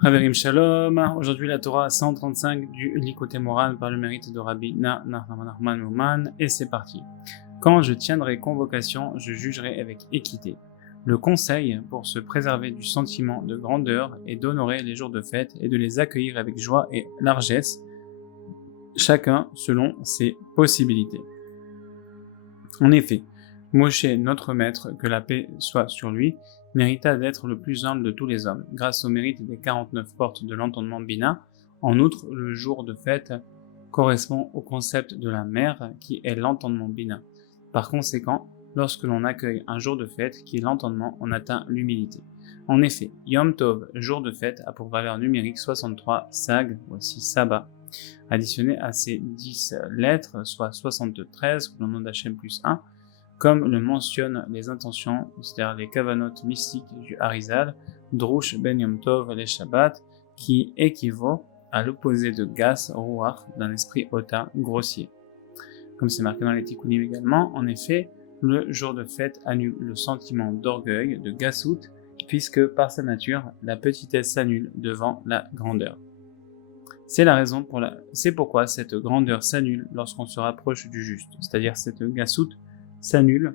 Haverim Shalom, aujourd'hui la Torah 135 du Likutei Moharan par le mérite de Rabbi Nachman Ouman, et c'est parti. Quand je tiendrai convocation, je jugerai avec équité. Le conseil pour se préserver du sentiment de grandeur est d'honorer les jours de fête et de les accueillir avec joie et largesse, chacun selon ses possibilités. En effet, Moshe, notre maître, que la paix soit sur lui, mérita d'être le plus humble de tous les hommes, grâce au mérite des 49 portes de l'entendement Bina. En outre, le jour de fête correspond au concept de la mère qui est l'entendement Bina. Par conséquent, lorsque l'on accueille un jour de fête qui est l'entendement, on atteint l'humilité. En effet, Yom Tov, jour de fête, a pour valeur numérique 63 sag, voici Saba. Additionné à ces 10 lettres, soit 73, pour le nom d'Hachem plus 1, comme le mentionnent les intentions, c'est-à-dire les kavanot mystiques du Harizal, Drush ben Yom Tov les Shabbat, qui équivaut à l'opposé de Gas, Ruach, d'un esprit Ota, grossier. Comme c'est marqué dans les Tikkunim également, en effet, le jour de fête annule le sentiment d'orgueil, de Gassout, puisque par sa nature, la petitesse s'annule devant la grandeur. C'est pourquoi cette grandeur s'annule lorsqu'on se rapproche du juste, c'est-à-dire cette Gassout s'annule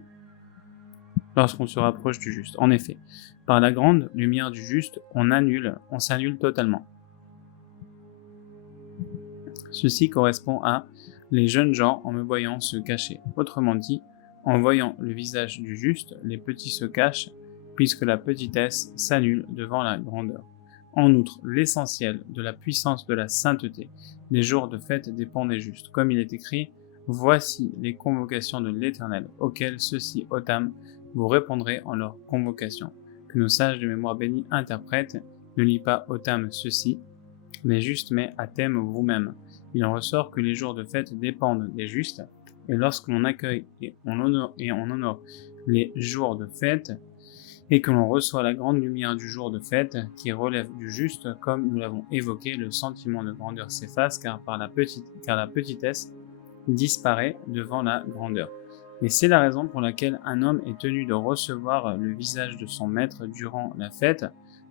lorsqu'on se rapproche du juste. En effet, par la grande lumière du juste, on s'annule totalement. Ceci correspond à les jeunes gens en me voyant se cacher. Autrement dit, en voyant le visage du juste, les petits se cachent, puisque la petitesse s'annule devant la grandeur. En outre, l'essentiel de la puissance de la sainteté des jours de fête dépend des justes. Comme il est écrit, voici les convocations de l'Éternel, auxquelles ceux-ci, Otam, vous répondrez en leur convocation. Que nos sages de mémoire bénis interprètent, ne lit pas Otam ceux-ci, les justes, mais Atem vous-même. Il en ressort que les jours de fête dépendent des justes, et lorsque l'on accueille et on honore les jours de fête, et que l'on reçoit la grande lumière du jour de fête, qui relève du juste, comme nous l'avons évoqué, le sentiment de grandeur s'efface, car la petitesse disparaît devant la grandeur. Et c'est la raison pour laquelle un homme est tenu de recevoir le visage de son maître durant la fête.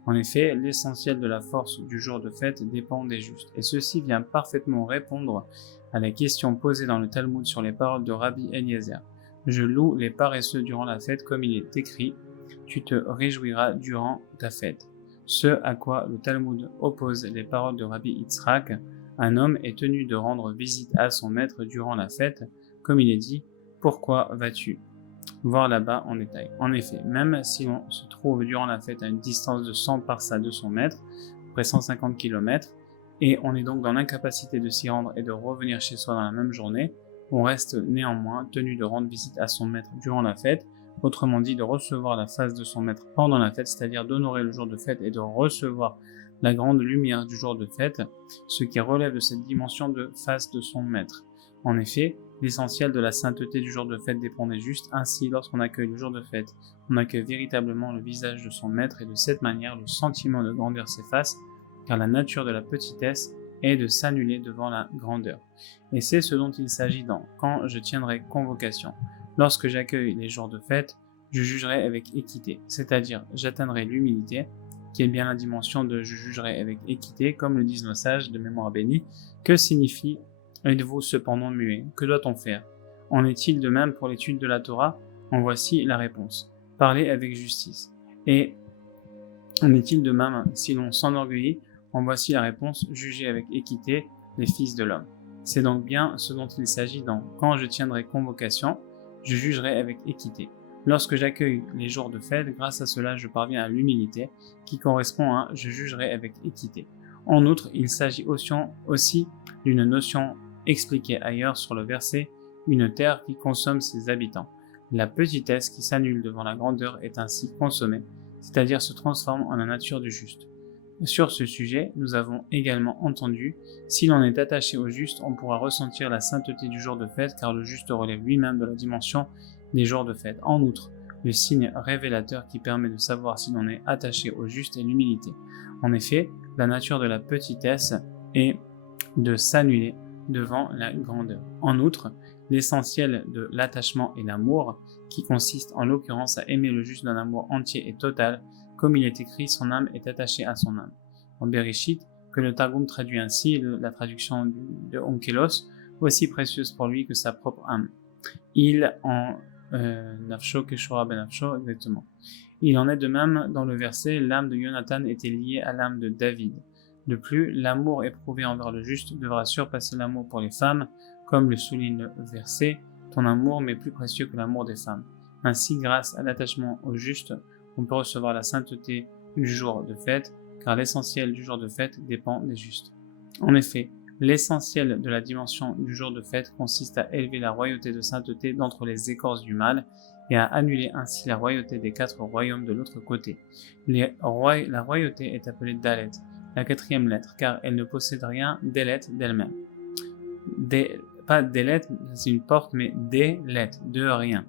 En effet, l'essentiel de la force du jour de fête dépend des justes. Et ceci vient parfaitement répondre à la question posée dans le Talmud sur les paroles de Rabbi Eliezer. Je loue les paresseux durant la fête, comme il est écrit, tu te réjouiras durant ta fête. Ce à quoi le Talmud oppose les paroles de Rabbi Yitzhak, un homme est tenu de rendre visite à son maître durant la fête, comme il est dit, pourquoi vas-tu voir là-bas en détail. En effet, même si on se trouve durant la fête à une distance de 100 parsa de son maître, près 150 km, et on est donc dans l'incapacité de s'y rendre et de revenir chez soi dans la même journée, on reste néanmoins tenu de rendre visite à son maître durant la fête, autrement dit de recevoir la face de son maître pendant la fête, c'est-à-dire d'honorer le jour de fête et de recevoir la grande lumière du jour de fête, ce qui relève de cette dimension de face de son maître. En effet, l'essentiel de la sainteté du jour de fête dépend des justes. Ainsi, lorsqu'on accueille le jour de fête, on accueille véritablement le visage de son maître, et de cette manière, le sentiment de grandeur s'efface, car la nature de la petitesse est de s'annuler devant la grandeur. Et c'est ce dont il s'agit dans « Quand je tiendrai convocation ». Lorsque j'accueille les jours de fête, je jugerai avec équité, c'est-à-dire j'atteindrai l'humilité, qui est bien la dimension de « je jugerai avec équité », comme le disent nos sages de mémoire bénie. Que signifie « êtes-vous cependant muet » Que doit-on faire? En est-il de même pour l'étude de la Torah? En voici la réponse. Parler avec justice. Et en est-il de même si l'on s'enorgueillit? En voici la réponse. Juger avec équité les fils de l'homme. C'est donc bien ce dont il s'agit dans « Quand je tiendrai convocation, je jugerai avec équité ». Lorsque j'accueille les jours de fête, grâce à cela, je parviens à l'humilité, qui correspond à « je jugerai avec équité ». En outre, il s'agit aussi d'une notion expliquée ailleurs sur le verset « une terre qui consomme ses habitants ». La petitesse qui s'annule devant la grandeur est ainsi consommée, c'est-à-dire se transforme en la nature du juste. Sur ce sujet, nous avons également entendu, si l'on est attaché au juste, on pourra ressentir la sainteté du jour de fête, car le juste relève lui-même de la dimension des jours de fête. En outre, le signe révélateur qui permet de savoir si l'on est attaché au juste est l'humilité. En effet, la nature de la petitesse est de s'annuler devant la grandeur. En outre, l'essentiel de l'attachement est l'amour, qui consiste en l'occurrence à aimer le juste d'un amour entier et total, comme il est écrit, son âme est attachée à son âme. en Bereshit, que le Targum traduit ainsi, la traduction de Onkelos, aussi précieuse pour lui que sa propre âme. Il en Nafsho Keshora ben Nafsho, exactement. Il en est de même dans le verset, l'âme de Jonathan était liée à l'âme de David. De plus, l'amour éprouvé envers le juste devra surpasser l'amour pour les femmes, comme le souligne le verset, ton amour m'est plus précieux que l'amour des femmes. Ainsi, grâce à l'attachement au juste, on peut recevoir la sainteté du jour de fête, car l'essentiel du jour de fête dépend des justes. En effet, l'essentiel de la dimension du jour de fête consiste à élever la royauté de sainteté d'entre les écorces du mal et à annuler ainsi la royauté des 4 royaumes de l'autre côté. La royauté est appelée Dalet, la 4e lettre, car elle ne possède rien d'Elet d'elle-même. Pas d'Elet, c'est une porte, mais d'Elet, de rien.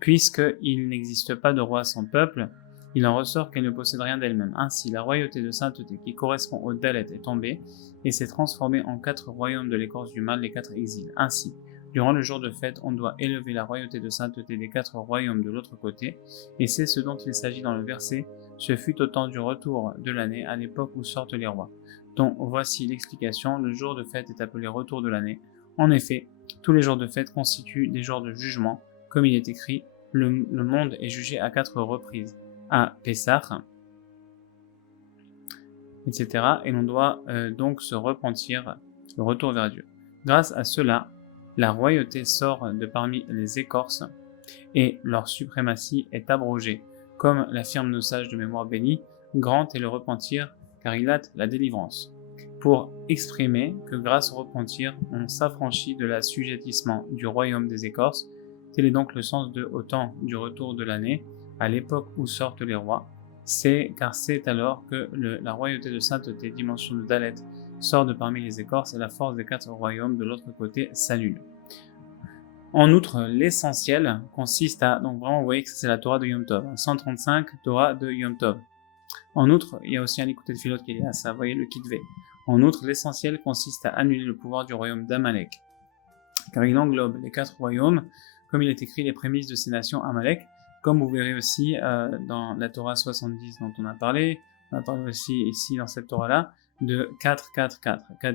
Puisqu'il n'existe pas de roi sans peuple, il en ressort qu'elle ne possède rien d'elle-même. Ainsi, la royauté de sainteté qui correspond au Dalet est tombée et s'est transformée en 4 royaumes de l'écorce du mal, les 4 exils. Ainsi, durant le jour de fête, on doit élever la royauté de sainteté des 4 royaumes de l'autre côté, et c'est ce dont il s'agit dans le verset. Ce fut au temps du retour de l'année, à l'époque où sortent les rois. Donc voici l'explication, le jour de fête est appelé retour de l'année. En effet, tous les jours de fête constituent des jours de jugement, comme il est écrit, le monde est jugé à 4 reprises, à Pessah, etc. Et l'on doit donc se repentir, le retour vers Dieu. Grâce à cela, la royauté sort de parmi les écorces et leur suprématie est abrogée. Comme l'affirment nos sages de mémoire bénie, grand est le repentir, car il hâte la délivrance. Pour exprimer que grâce au repentir, on s'affranchit de l'assujettissement du royaume des écorces, tel est donc le sens de au temps du retour de l'année, à l'époque où sortent les rois. Car c'est alors que la royauté de sainteté, dimension de Dalet, sort de parmi les écorces et la force des 4 royaumes de l'autre côté s'annule. En outre, l'essentiel consiste à, donc vraiment vous voyez que c'est la Torah de Yom Tov, 135 Torah de Yom Tov. En outre, il y a aussi un écouté de Philot qui est à ça, vous voyez le Kitvé. En outre, l'essentiel consiste à annuler le pouvoir du royaume d'Amalek, car il englobe les 4 royaumes, comme il est écrit les prémices de ces nations Amalek, comme vous verrez aussi dans la Torah 70 dont on a parlé aussi ici dans cette Torah-là, de 4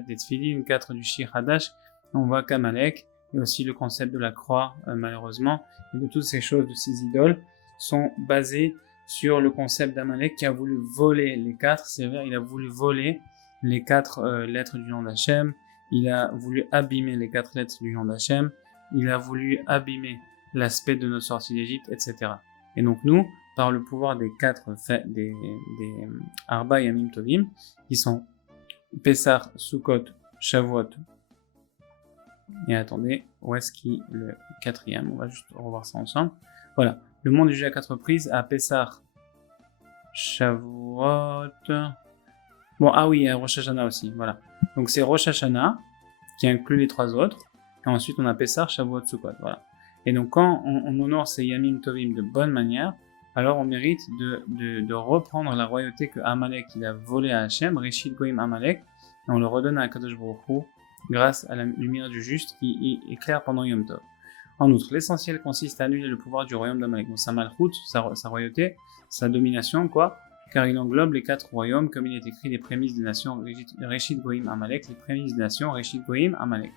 des Tfilin, 4 du Shir Hadash, on voit qu'Amalek, et aussi le concept de la croix, malheureusement, et de toutes ces choses, de ces idoles, sont basés sur le concept d'Amalek qui a voulu voler les 4, c'est-à-dire il a voulu voler les 4 lettres du nom d'Hachem, il a voulu abîmer les 4 lettres du nom d'Hachem, il a voulu abîmer l'aspect de nos sorties d'Égypte, etc. Et donc nous, par le pouvoir des 4 des Arba Yamim Tovim, qui sont Pessah, Sukkot, Shavuot, et attendez, où est-ce qu'il est le 4e? On va juste revoir ça ensemble. Voilà, le monde est jugé à 4 reprises, à Pessah, Shavuot... Bon, ah oui, il y a Rosh Hashanah aussi, voilà. Donc c'est Rosh Hashanah, qui inclut les 3 autres, et ensuite on a Pessah, Shavuot, Sukkot, voilà. Et donc quand on honore ces Yamim Tovim de bonne manière, alors on mérite de reprendre la royauté que Amalek il a volée à Hachem, Reshit Goïm Amalek, et on le redonne à Kadosh Baruch Hu, grâce à la lumière du juste qui éclaire pendant Yom Tov. En outre, l'essentiel consiste à annuler le pouvoir du royaume d'Amalek, donc sa malchoute, sa royauté, sa domination, quoi, car il englobe les 4 royaumes, comme il est écrit les prémices des nations, Reshit Goïm Amalek, les prémices des nations, Reshit Goïm Amalek.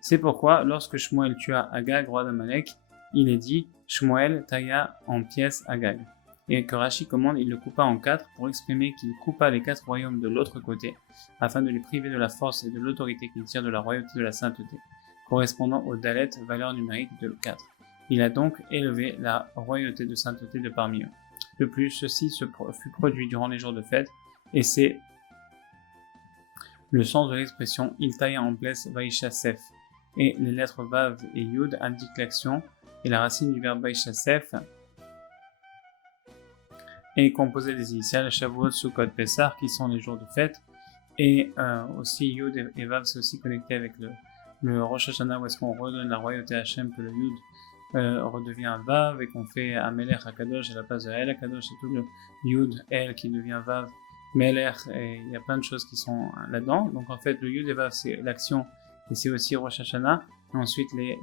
C'est pourquoi, lorsque Shmuel tua Agag, roi d'Amalek, il est dit Shmuel tailla en pièces Agag. Et que Rashi commande, il le coupa en 4 pour exprimer qu'il coupa les 4 royaumes de l'autre côté, afin de lui priver de la force et de l'autorité qu'il tire de la royauté de la sainteté, correspondant au Dalet, valeur numérique de 4. Il a donc élevé la royauté de sainteté de parmi eux. De plus, ceci fut produit durant les jours de fête, et c'est le sens de l'expression il tailla en pièces Vaishasef. Et les lettres Vav et Yud indiquent l'action, et la racine du verbe Vaishasef est composée des initiales Shavuot, Sukkot, Pessah, qui sont les jours de fête, et aussi Yud et Vav, c'est aussi connecté avec le Rosh Hashanah, où est-ce qu'on redonne la royauté à Hachem, que le Yud redevient Vav, et qu'on fait Amelech Akadosh à la place de El Akadosh, c'est tout le Yud, El qui devient Vav, Melech, et il y a plein de choses qui sont là-dedans. Donc en fait, le Yud et Vav, c'est l'action, et c'est aussi Rosh Hashanah, et ensuite les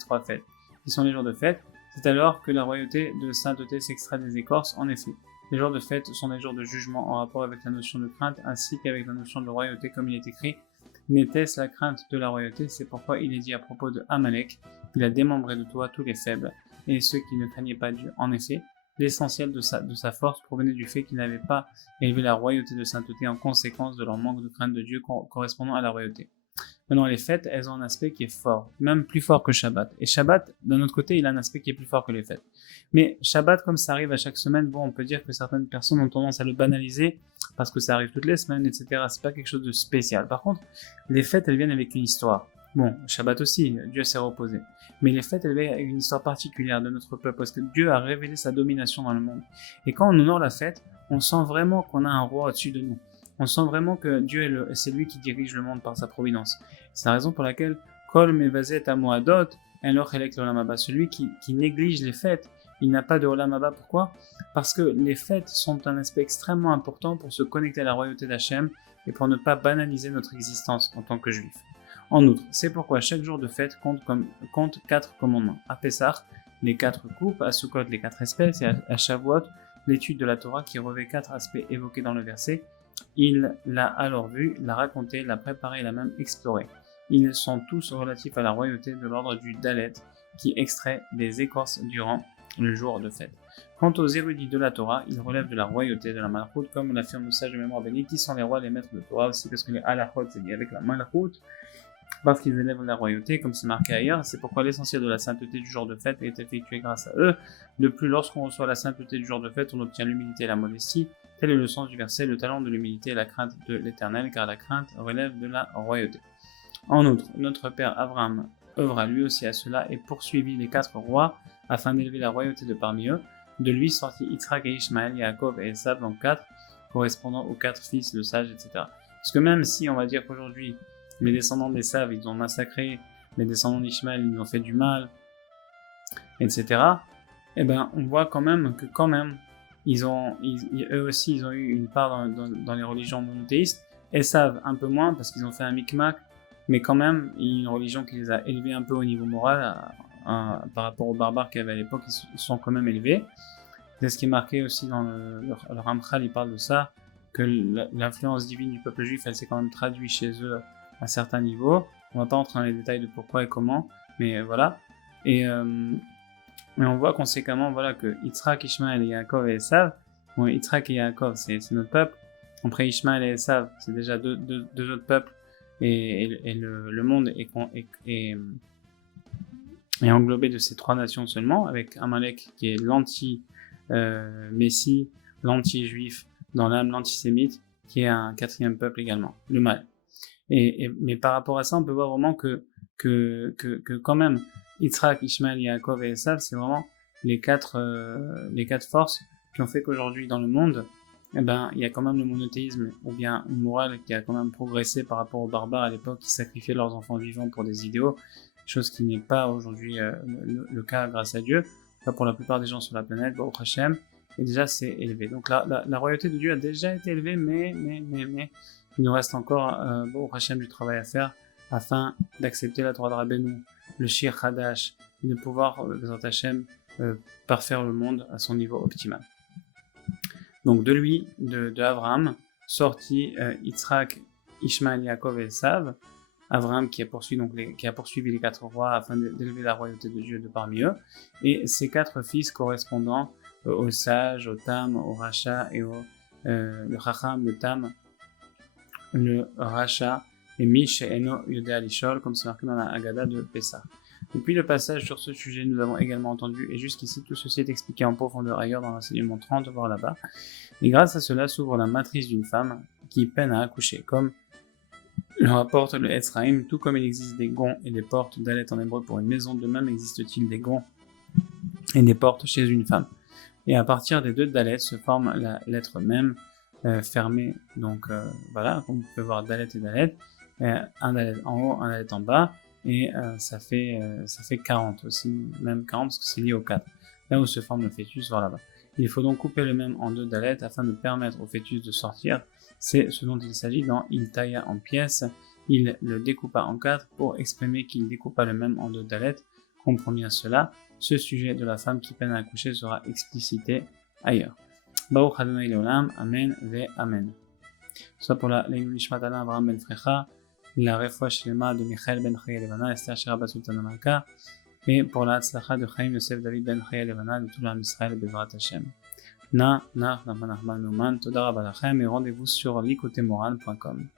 3 fêtes, qui sont les jours de fête. C'est alors que la royauté de sainteté s'extrait des écorces. En effet, Les jours de fête sont des jours de jugement en rapport avec la notion de crainte ainsi qu'avec la notion de royauté, comme il est écrit. N'était-ce la crainte de la royauté? C'est pourquoi il est dit à propos de Amalek, il a démembré de toi tous les faibles et ceux qui ne craignaient pas Dieu. En effet, l'essentiel de sa force provenait du fait qu'il n'avait pas élevé la royauté de sainteté en conséquence de leur manque de crainte de Dieu correspondant à la royauté. Maintenant, les fêtes, elles ont un aspect qui est fort, même plus fort que Shabbat. Et Shabbat, d'un autre côté, il a un aspect qui est plus fort que les fêtes. Mais Shabbat, comme ça arrive à chaque semaine, bon, on peut dire que certaines personnes ont tendance à le banaliser parce que ça arrive toutes les semaines, etc. C'est pas quelque chose de spécial. Par contre, les fêtes, elles viennent avec une histoire. Bon, Shabbat aussi, Dieu s'est reposé. Mais les fêtes, elles viennent avec une histoire particulière de notre peuple parce que Dieu a révélé sa domination dans le monde. Et quand on honore la fête, on sent vraiment qu'on a un roi au-dessus de nous. On sent vraiment que Dieu c'est lui qui dirige le monde par sa providence. C'est la raison pour laquelle Kol Mevazet Amoadot, celui qui néglige les fêtes, il n'a pas de Olam Haba. Pourquoi? Parce que les fêtes sont un aspect extrêmement important pour se connecter à la royauté d'Hachem et pour ne pas banaliser notre existence en tant que juif. En outre, c'est pourquoi chaque jour de fête compte 4 commandements. À Pessah, les 4 coupes, à Sukkot, les 4 espèces, et à Shavuot, l'étude de la Torah qui revêt 4 aspects évoqués dans le verset. Il l'a alors vu, l'a raconté, l'a préparé et l'a même exploré. Ils sont tous relatifs à la royauté de l'ordre du Dalet, qui extrait des écorces durant le jour de fête. Quant aux érudits de la Torah, ils relèvent de la royauté de la Malchut, comme l'affirme le sage de mémoire béni, qui sont les rois, les maîtres de Torah aussi, parce que les Halachot, c'est lié avec la Malchut, parce qu'ils élèvent la royauté, comme c'est marqué ailleurs. C'est pourquoi l'essentiel de la sainteté du jour de fête est effectué grâce à eux. De plus, lorsqu'on reçoit la sainteté du jour de fête, on obtient l'humilité et la modestie. Tel est le sens du verset, le talent de l'humilité et la crainte de l'Éternel, car la crainte relève de la royauté. En outre, notre père Abraham œuvra lui aussi à cela et poursuivit les 4 rois afin d'élever la royauté de parmi eux. De lui sortit Yitzhak et Ishmaël, Yaakov et Esav, donc 4, correspondant aux 4 fils, le sage, etc. Parce que même si on va dire qu'aujourd'hui, les descendants d'Esav, ils ont massacré, les descendants d'Ishmaël, ils ont fait du mal, etc. Eh ben, on voit quand même que eux aussi, ils ont eu une part dans les religions monothéistes. Esav, un peu moins, parce qu'ils ont fait un micmac, mais quand même, il y a une religion qui les a élevés un peu au niveau moral, par rapport aux barbares qu'il y avait à l'époque, ils sont quand même élevés. C'est ce qui est marqué aussi dans le Ramchal, il parle de ça, que l'influence divine du peuple juif, elle s'est quand même traduite chez eux à certains niveaux. On va pas entrer dans les détails de pourquoi et comment, mais voilà. Et on voit conséquemment voilà, que Yitzhak, Ishmaël, Yaakov et Esav, bon, Yitzhak et Yaakov, c'est notre peuple. Après Ishmaël et Esav, c'est déjà deux autres peuples. Et le monde est englobé de ces 3 nations seulement, avec Amalek qui est l'anti-messie, l'anti-juif dans l'âme, l'antisémite, qui est un 4e peuple également, le mal. Mais par rapport à ça, on peut voir vraiment que quand même, Yitzhak, Ishmael, Yaakov et Esav, c'est vraiment les 4 forces qui ont fait qu'aujourd'hui dans le monde, eh ben, il y a quand même le monothéisme, ou bien une morale qui a quand même progressé par rapport aux barbares à l'époque qui sacrifiaient leurs enfants vivants pour des idéaux, chose qui n'est pas aujourd'hui le cas grâce à Dieu. Pas pour la plupart des gens sur la planète, Baruch Hashem, et déjà c'est élevé. Donc la royauté de Dieu a déjà été élevée, mais il nous reste encore Baruch Hashem du travail à faire afin d'accepter la Torah de Rabbeinu, le Shir Hadash, et de pouvoir, Bezrat Hashem, parfaire le monde à son niveau optimal. Donc de lui, de Abraham, sortit Yitzhak, Ishmael, Yaakov et Esav. Abraham qui a poursuivi les 4 rois afin d'élever la royauté de Dieu de parmi eux. Et ses 4 fils correspondant au sage, au tam, au racha et le chacham, le tam, le racha et Mish et Eno Yodé Alishol, comme c'est marqué dans la Haggadah de Pessah. Depuis le passage sur ce sujet, nous avons également entendu, et jusqu'ici tout ceci est expliqué en profondeur ailleurs dans l'enseignement 30, voire là-bas, et grâce à cela s'ouvre la matrice d'une femme qui peine à accoucher, comme le rapporte le Etzraim, tout comme il existe des gonds et des portes d'alet en hébreu pour une maison, de même existe-t-il des gonds et des portes chez une femme. Et à partir des 2 dalets se forme la lettre même fermée, donc voilà, comme vous pouvez voir dalet et dalet, un dalet en haut, un dalet en bas, et ça fait 40 aussi, même 40 parce que c'est lié au 4, là où se forme le fœtus, voir là-bas. Il faut donc couper le même en 2 dalets afin de permettre au fœtus de sortir. C'est ce dont il s'agit dans il tailla en pièces, il le découpa en 4 pour exprimer qu'il découpa le même en 2 dalets. Comprenez cela, ce sujet de la femme qui peine à accoucher sera explicité ailleurs. Baruch Adonai Leolam, Amen ve Amen. Soit pour la Leilul Nishmat Alain Abraham Ben Frecha, la Refoua Shlema de Michael Ben Chaya Levana, Esther Shirabat Sultana Malka, et pour la Tzlacha de Chaim Yosef David Ben Chaya Levana de tout l'âme Israël Bezrat Hashem. Nachman Nachman Nouman, Toda Rabba Lachem, et rendez-vous sur likotemoran.com.